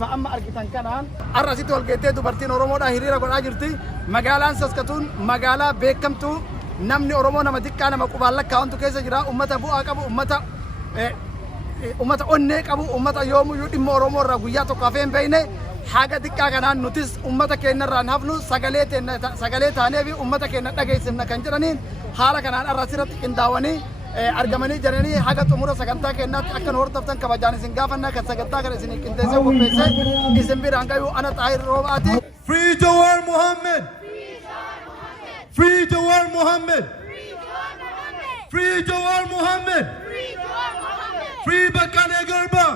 فأما أركتان كنان الرئيس والجدة دبرتين oromo دا هريرة قل أجرتي مقالان ساسكاتون مقالا بيكمتو نمني oromo نما دكا نما قبالك كاونتو كيسا جرا أمتا بوآ كابو أمتا أنيك أبو أمتا يوم يودم oromo رغوياتو كافين بيني حاجة دكا كنان نوتيس أمتا كينا رانهفنو سغالي تاني بي أمتا كينا تاقيسمنا كنجرانين حالا كنان الرئيس رتكين داواني argamanii jiranii haga xumura sagantaa kennaatti akka nu hordoftan kabajaan isin gaafannaa kan sagantaa kana isin qindeessee qopheesse isin biraan gayuu ana Xaahir Roobaati. Free Jawar Mohammed! Free Jawar Mohammed! Free Jawar Mohammed! Free Bakale Garba!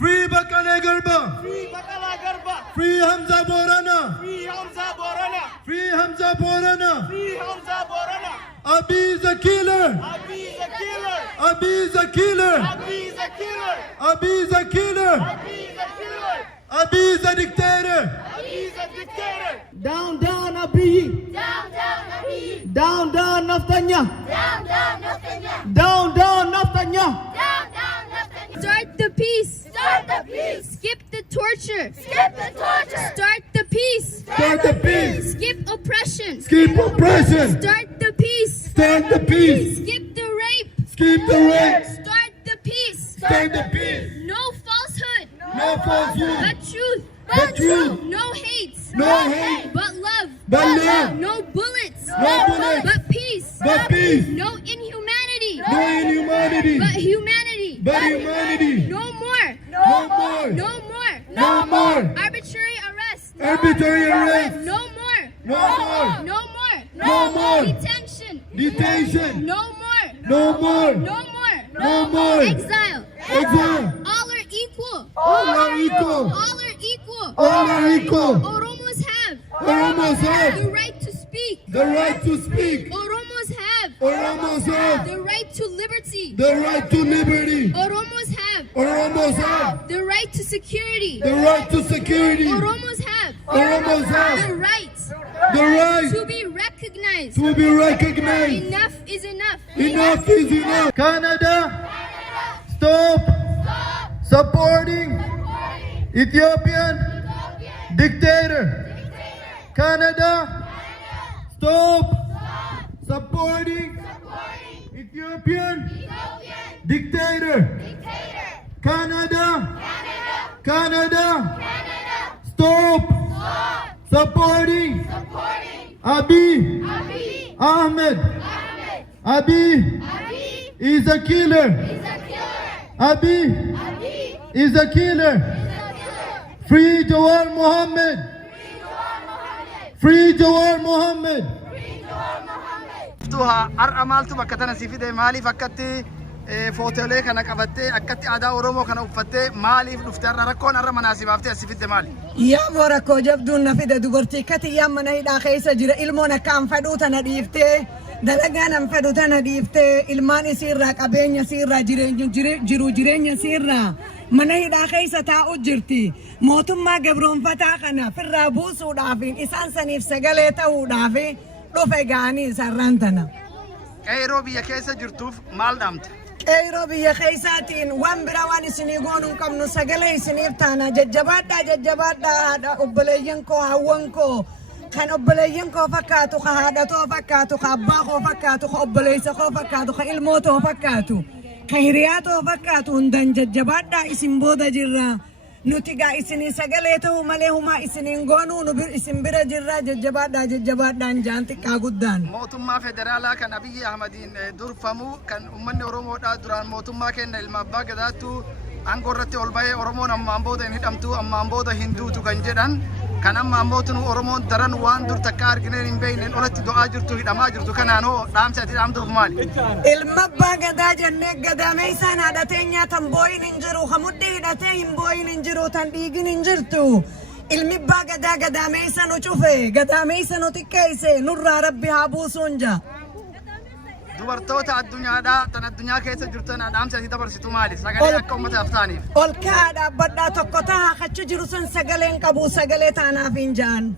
Free Bakale Garba! Free Hamza Borana! Free Hamza Borana! Abi's a killer! Abi's a killer! Abi's a killer! Abi's a dictator! Down, down, Abiy! Down, down, Naftanya! Down, down, Naftanya! Start the peace! Start the peace! Skip the torture! Skip the torture! Start the peace! Start the peace! Skip oppression! Skip oppression! Start the peace! Start the peace! Skip the rape! Skip the rape! Start the peace! Start the peace! No falsehood! No falsehood! But truth! But truth! No hate! No hate! But love! But love! No bullets! No bullets! But peace! But peace! No inhumanity! No inhumanity! But humanity! But humanity! No more! No more! No more! No more! Arbitrary arrest! Arbitrary arrest! No more! No more! No more! No more! Detention! Detention! No more! No more! No more! No more! Exile! Exile! All are equal! All are equal! All are equal! All are equal! Oromos have Oromos have the right to speak! the right to speak! Oromos have Oromos have the right to liberty! the right to liberty! Oromos have Oromos have the right to security! the right to security! Oromos have Oromos the have right the right to be recognized! to be recognized! Enough is enough! Enough is enough! Canada, stop supporting Ethiopian dictator! Canada, stop supporting Ethiopian dictator! Canada, stop supporting Abiy Ahmed! Abiy is a killer! Abiy is a killer! Free Jawar Mohammed! Free Jawar Mohammed! tuha ar'amaltu bakka tana sifide maaliif akkatti footolee kana qabattee akkatti aadaa oromoo kana uffattee maaliif dhufte har'a rakkoon har'a manaasibaafte asifidde maali? Yaa moora koo jabduun na fide dubartii kati yaa mana hidhaa keessa jira ilmoon akka an fedhuu tana dhiiftee dalagaan an fedhu tana dhiiftee ilmaan isiirraa qabeenya isiirraa jireenya isiirraa mana hidhaa keessa taa'u jirti mootummaa gabroonfataa kana firraa buusuudhaaf isaan saniif sagalee ta'uudhaaf dhufe gaanii sarraan tana. Qeeroo biyya keessa jirtuuf maal dhaamte? Qeeroo biyya keessaatiin waan bira waan isinii goonuu hin qabnu sagalee isiniif taana jajjabaadhaa haadha obboleeyyan koo hawwan koo kan obboleeyyan koo fakkaatu ka haadha too fakkaatu ka abbaa koo fakkaatu ka obboleessa koo fakkaatu ka ilmoo too fakkaatu ka hiriyaa too fakkaatu hundan jajjabaadhaa isin booda jirra nuti gaa isinii sagalee ta'uu malee humaa isiniin goonuu nu isin bira jirra jajjabaadhaan jaan xiqqaa guddaan. Mootummaa federaalaa kan Abiy Ahmediin durfamu kan uummanni Oromoodhaa duraan mootummaa kenna ilma abbaa gadaattu aangoo irratti ol bahee Oromoon ammaan booda hin hidhamtu ammaan booda hin duutu kan jedhan kan ammaan mootummaa Oromoon daran waan dur takka argineen hin beekneen olatti do'aa jirtu hidhamaa jirtu kanaanoo dhaamsa ati dhaamtuuf maali? Ilma abbaa gadaa jennee gadaamee isaan haadhatee nyaatan booyin hin jiru hamuddii hidhatee hin booyin hin jiru tan dhiigin hin jirtu. Ilmi abbaa gadaa gadaamee isa nu cufe gadaamee isa nu xiqqeesse nurraa rabbi haa buusuun jaa. Dubartoota addunyaadhaa tan addunyaa keessa jirtan dhaamsa ati dabarsitu maali? Sagalee akka uummataaf ta'aniif. Ol ka'aa dhaabbadhaa tokko ta'a kachu jiru sun sagaleen qabu sagalee taanaaf hin jaan.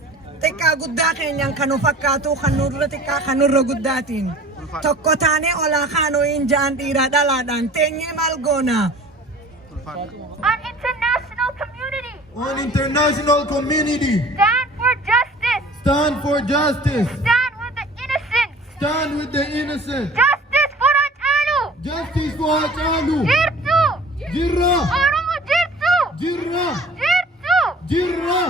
Xiqqaa guddaa keenyaan kan nu fakkaatu kan nurra xiqqaa kan nurra guddaatiin. Tokko taanee olaa kaanuu hin jaan dhiiraa dhalaadhaan teenyee maal goona. On International on international community. Stand for justice. Stand for justice. Stand with the innocent. Stand with the innocent. Justice for Hachalu. Justice for Hachalu. Jirtu. Jirra. Oromo Jirtu. Jirra. Jirtu. Jirra.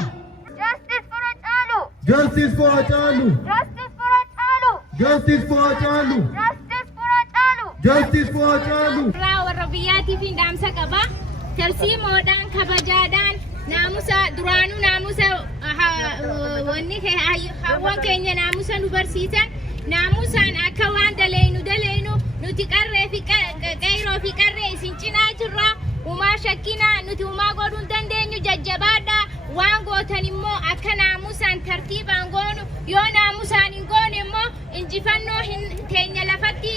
Justice for Hachalu. Justice for Hachalu. Justice for Hachalu. Justice for Hachalu. Justice for Hachalu. Justice for Hachalu. warra biyyaatii fi dhaamsa qaba. Tarsiimoodhaan kabajaadhaan naamusa duraanuu naamusa wanni hawwan keenya naamusa nu barsiisan naamusaan akka waan daleenu nuti qarree fi qeyroo fi qarree isin cinaa jirra. Umaa shakkinaa nuti umaa godhuu hin dandeenyu jajjabaadha. Waan gootan immoo akka naamusaan tartiibaan goonu yoo naamusaan hin goone immoo injifannoo hin teenya lafatti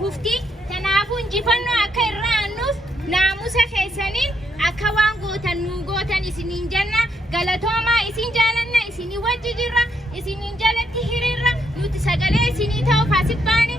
hufti. Kanaafuu injifannoo akka irraa aannuuf naamusa keessaniin akka waan gootan nu gootan isiniin jenna. Galatoomaa isin jaalanna isinii wajji jirra isiniin jalatti hiriirra nuti sagalee isinii ta'uuf asitti baane.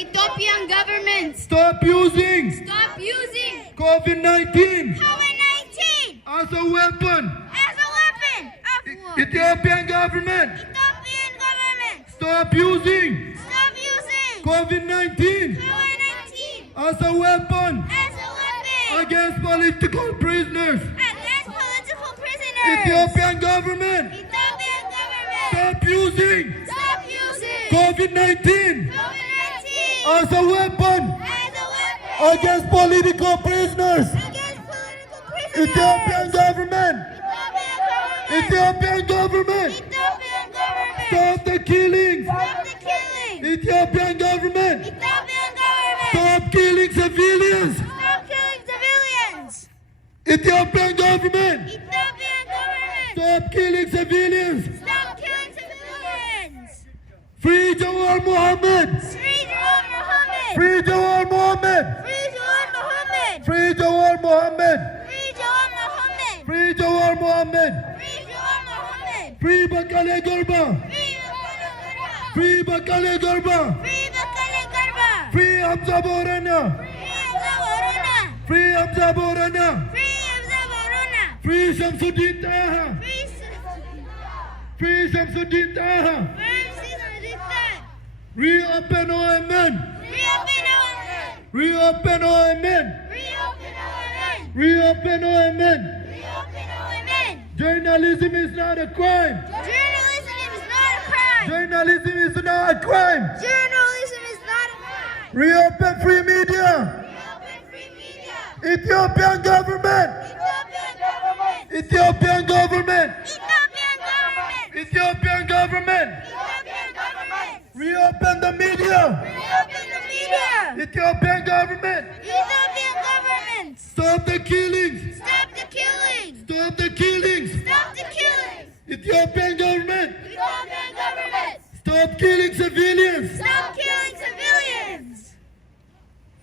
Ethiopian government, Stop using stop using COVID-19 COVID-19 as a weapon. as a weapon of war. Ethiopian government, Ethiopian government, stop using stop using COVID-19 COVID-19 as a weapon as a weapon against political prisoners. against political prisoners. Ethiopian government, Ethiopian government, stop using stop using COVID-19 COVID-19 as a weapon as a weapon against political prisoners. against political prisoners. Ethiopian government, Ethiopian government, Ethiopian government, Ethiopian government, stop the killings. stop the killing. Ethiopian government, Ethiopian government, stop killing civilians. stop killing civilians. Ethiopian government, Ethiopian government, stop killing civilians. stop killing civilians. Free Jawar Mohammed. Free Jawar Mohammed. Free Jawar Mohammed. Free Jawar Mohammed. Free Jawar Mohammed. Free Jawar Mohammed. Free Jawar Mohammed. Free Jawar Mohammed. Free Bakale Garba. Free Bakale Garba. Free Bakale Garba. Free Bakale Garba. Free Hamza Borana. Free Hamza Borana. Free Hamza Borana. Free Hamza Borana. Free Shamsuddin Taha. Free Shamsuddin Taha. Reopen OMN. Reopen OMN. Reopen OMN. Journalism is not a crime. Journalism is not a crime. Journalism is not a crime. Journalism is not a crime. Reopen free media. Reopen free media. Ethiopian government. Ethiopian government. Ethiopian government. Ethiopian government. Ethiopian government. Ethiopian government. Reopen the media. Reopen the media. Ethiopian government. Ethiopian government. Stop the killings. Stop the killing. Stop the killings. Stop the killing. Ethiopian government. Ethiopian government. Stop killing civilians. Stop killing civilians.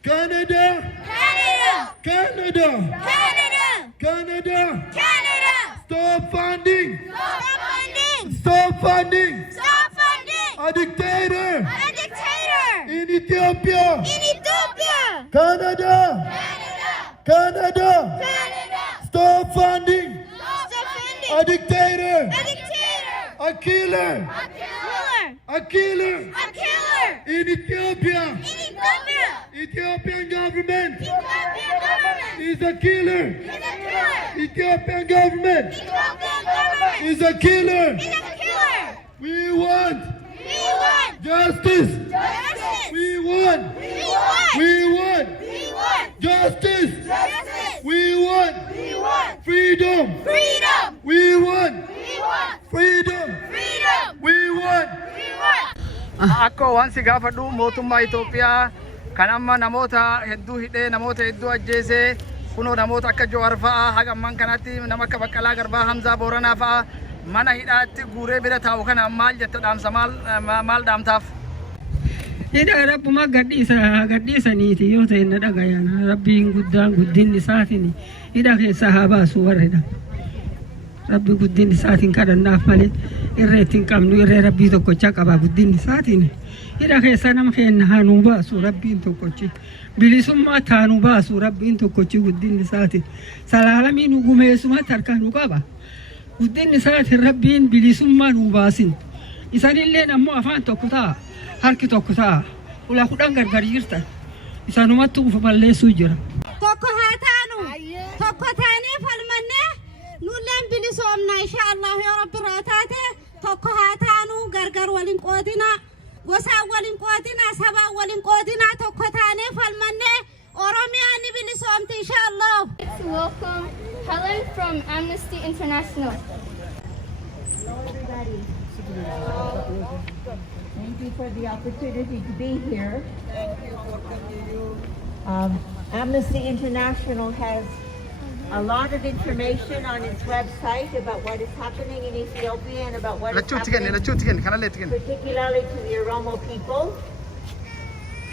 Canada. Canada. Canada. Canada. Canada. Canada. Stop funding. Stop funding. Stop funding. Stop funding. A dictator A dictator. in Ethiopia. In Ethiopia. Canada. Canada. Canada. Canada. Stop funding Stop funding. a dictator. A dictator. A killer. A killer. A killer A killer. in Ethiopia. In Ethiopia. Ethiopian government Ethiopian government is a killer. is a killer. Ethiopian government Ethiopian government is a killer. is a killer. We want We want justice. justice. We want. We want. We want We want justice. justice. We want We want freedom. freedom. We want We want freedom. freedom. We want. We want. Akka waan si gaafadhu mootummaa Itoophiyaa kan amma namoota hedduu hidhee namoota hedduu ajjeesee kunoo namoota akka Jawaar fa'aa haga amman kanatti nama akka Baqqalaa Garbaa Hamzaa Booranaa fa'aa mana hidhaatti guuree bira taa'u kana maal jetta dhaamsa maal dhaamtaaf? Hidha rabbuma gadhiisaniiti yoo ta'e na dhagayana rabbiin guddaan guddinni isaatiin hidha keessaa haa baasu warredha. rabbi guddinni isaatiin kadhannaaf malee irree ittiin qabnu irree rabbii tokkochaa qaba guddinni isaatiin hidha keessa nama keenya haanuu baasu rabbiin tokkochi bilisummaa taanuu baasu rabbiin tokkochi guddinni isaatiin salaalamiin gumeessumatti harka nu qaba guddinni isaatiin rabbiin bilisummaa nu baasin isanillee ammoo afaan tokko ta'a harki tokko ta'a ulaa kudhan gargar jirtan isanumatti ufa balleessuu jira. Tokko haa taanu tokko taanee falmannee nulleen bilisoomna inshaallah yoo rabbi irraa taate tokko haa taanu gargar waliin qoodina gosaan waliin qoodina sabaan waliin qoodina tokko taanee falmannee Oromiyaan ni bilisoomti inshaallah. Let's welcome Helen from Amnesty International. Hello everybody. Thank you for the opportunity to be here. Thank you for coming. Amnesty International has a lot of information on its website about what is happening in Ethiopia and about what is happening particularly to the Oromo people.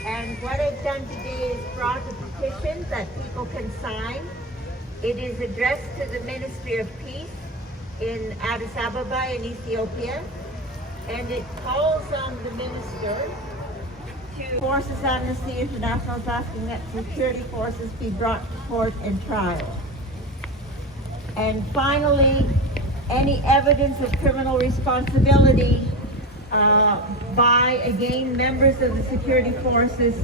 And what I've done today is brought a petition that people can sign. It is addressed to the Ministry of Peace in Addis Ababa in Ethiopia. And it calls on the minister to forces Amnesty International is asking that security forces be brought to court and trial. And finally, any evidence of criminal responsibility by, again, members of the security forces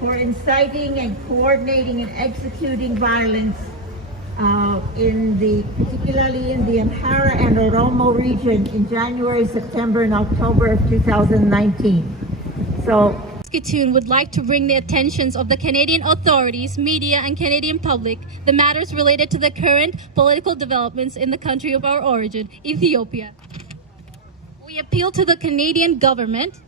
for inciting and coordinating and executing violence particularly in the Amhara and Oromo region in January, September, and October of 2019. So Saskatoon would like to bring the attentions of the Canadian authorities, media, and Canadian public the matters related to the current political developments in the country of our origin, Ethiopia. We appeal to the Canadian government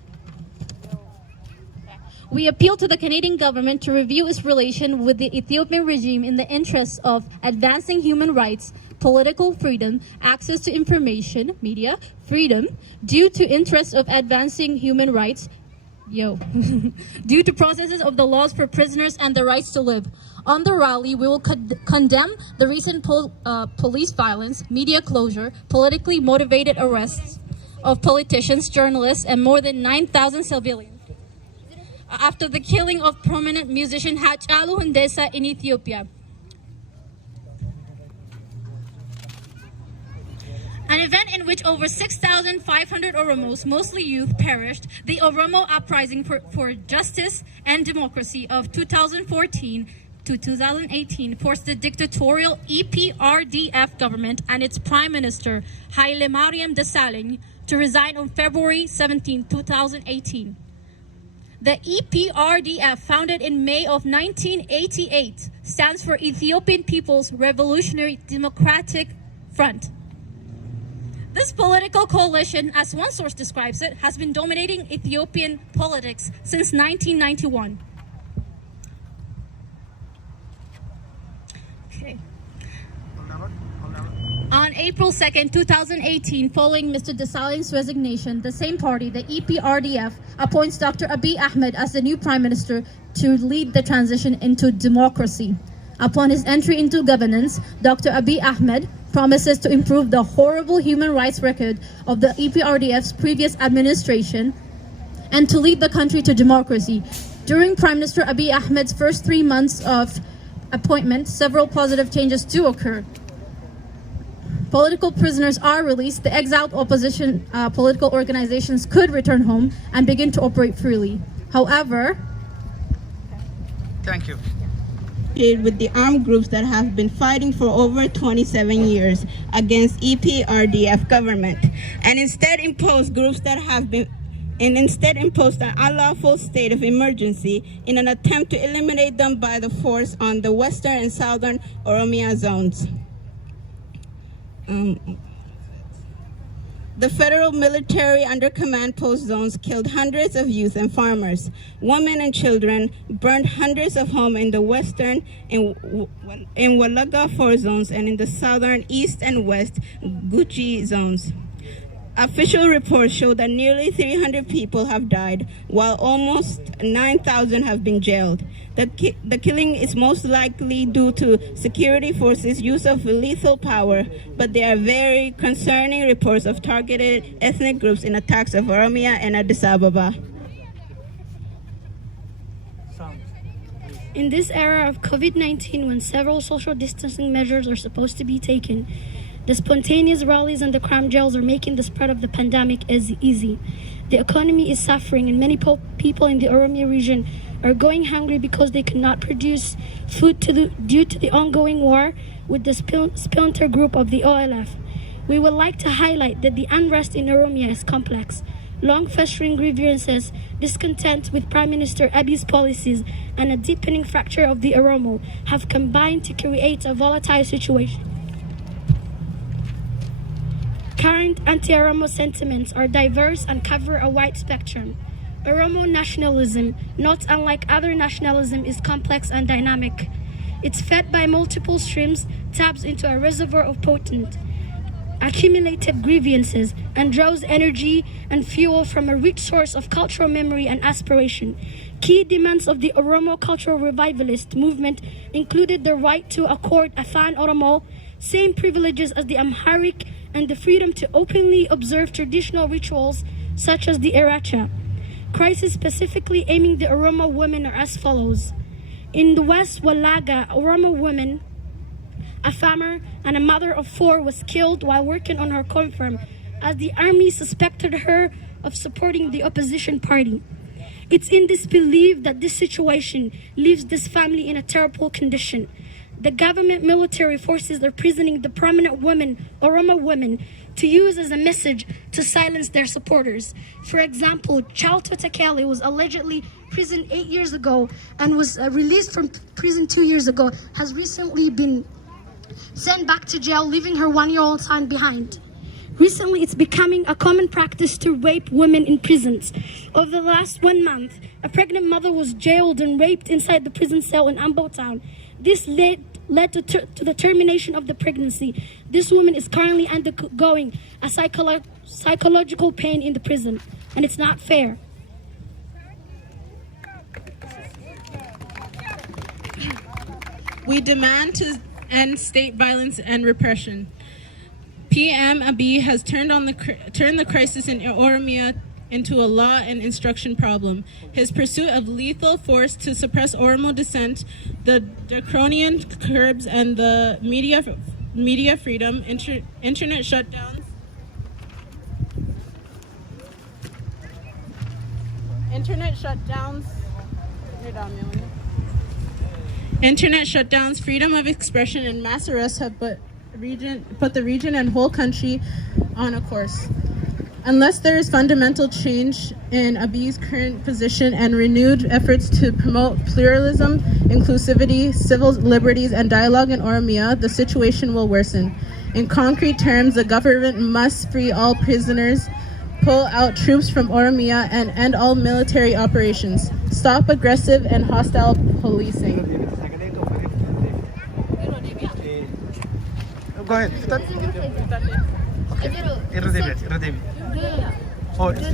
to review its relation with the Ethiopian regime in the interests of advancing human rights, political freedom, access to information, media, freedom, due to interests of advancing human rights, due to processes of the laws for prisoners and the rights to live. On the rally, we will condemn the recent police violence, media closure, politically motivated arrests of politicians, journalists, and more than 9,000 civilians after the killing of prominent musician Hachalu Hundessa in Ethiopia. An event in which over 6,500 Oromos, mostly youth, perished, the Oromo Uprising for Justice and Democracy of 2014 to 2018 forced the dictatorial EPRDF government and its Prime Minister Haile Mariam Desalegn to resign on February 17, 2018. The EPRDF, founded in May of 1988, stands for Ethiopian People's Revolutionary Democratic Front. This political coalition, as one source describes it, has been dominating Ethiopian politics since 1991. Okay. On April 2nd, 2018, following Mr. Desalegn's resignation, the same party, the EPRDF, appoints Dr. Abiy Ahmed as the new Prime Minister to lead the transition into democracy. Upon his entry into governance, Dr. Abiy Ahmed promises to improve the horrible human rights record of the EPRDF's previous administration and to lead the country to democracy. During Prime Minister Abiy Ahmed's first 3 months of appointment, several positive changes do occur. Political prisoners are released, the exiled opposition political organizations could return home and begin to operate freely. However, Thank you. With the armed groups that have been fighting for over 27 years against EPRDF government, and instead imposed an unlawful state of emergency in an attempt to eliminate them by the force on the western and southern Oromia zones. The federal military under command post zones killed hundreds of youth and farmers, women and children, burned hundreds of homes in the western in Walaga 4 zones and in the southern east and west Gucci zones. Official reports show that nearly 300 people have died, while almost 9,000 have been jailed. The killing is most likely due to security forces' use of lethal power, but there are very concerning reports of targeted ethnic groups in attacks of Oromia and Addis Ababa. In this era of COVID-19, when several social distancing measures are supposed to be taken, the spontaneous rallies and the crime jails are making the spread of the pandemic easy. The economy is suffering, and many people in the Oromia region are going hungry because they cannot produce food due to the ongoing war with the splinter group of the OLF. We would like to highlight that the unrest in Oromia is complex. Long-festering grievances, discontent with Prime Minister Abiy's policies, and a deepening fracture of the Oromo have combined to create a volatile situation. Current anti-Oromo sentiments are diverse and cover a wide spectrum. Oromo nationalism, not unlike other nationalism, is complex and dynamic. It's fed by multiple streams, taps into a reservoir of potent, accumulated grievances, and draws energy and fuel from a rich source of cultural memory and aspiration. Key demands of the Oromo cultural revivalist movement included the right to accord Afan Oromo same privileges as the Amharic and the freedom to openly observe traditional rituals such as the Iracha. Crises specifically aiming the Oromo women are as follows. In the West Walaga, Oromo woman, a farmer and a mother of 4, was killed while working on her corn farm as the army suspected her of supporting the opposition party. It's in disbelief that this situation leaves this family in a terrible condition. The government military forces are imprisoning the prominent women, Oromo women, to use as a message to silence their supporters. For example, Chalto Takeli was allegedly imprisoned 8 years ago and was released from prison 2 years ago, has recently been sent back to jail, leaving her 1-year-old son behind. Recently, it's becoming a common practice to rape women in prisons. Over the last 1 month, a pregnant mother was jailed and raped inside the prison cell in Ambo Town. This led to the termination of the pregnancy. This woman is currently undergoing a psychological pain in the prison, and it's not fair. We demand to end state violence and repression. PM Abiy has turned the crisis in Oromia into a law and instruction problem. His pursuit of lethal force to suppress Oromo dissent, the draconian curbs and the media freedom, internet shutdowns, freedom of expression, and mass arrests have put the region and whole country on a course. Unless there is fundamental change in Abiy's current position and renewed efforts to promote pluralism, inclusivity, civil liberties, and dialogue in Oromia, the situation will worsen. In concrete terms, the government must free all prisoners, pull out troops from Oromia, and end all military operations. Stop aggressive and hostile policing. Go ahead. Oh, just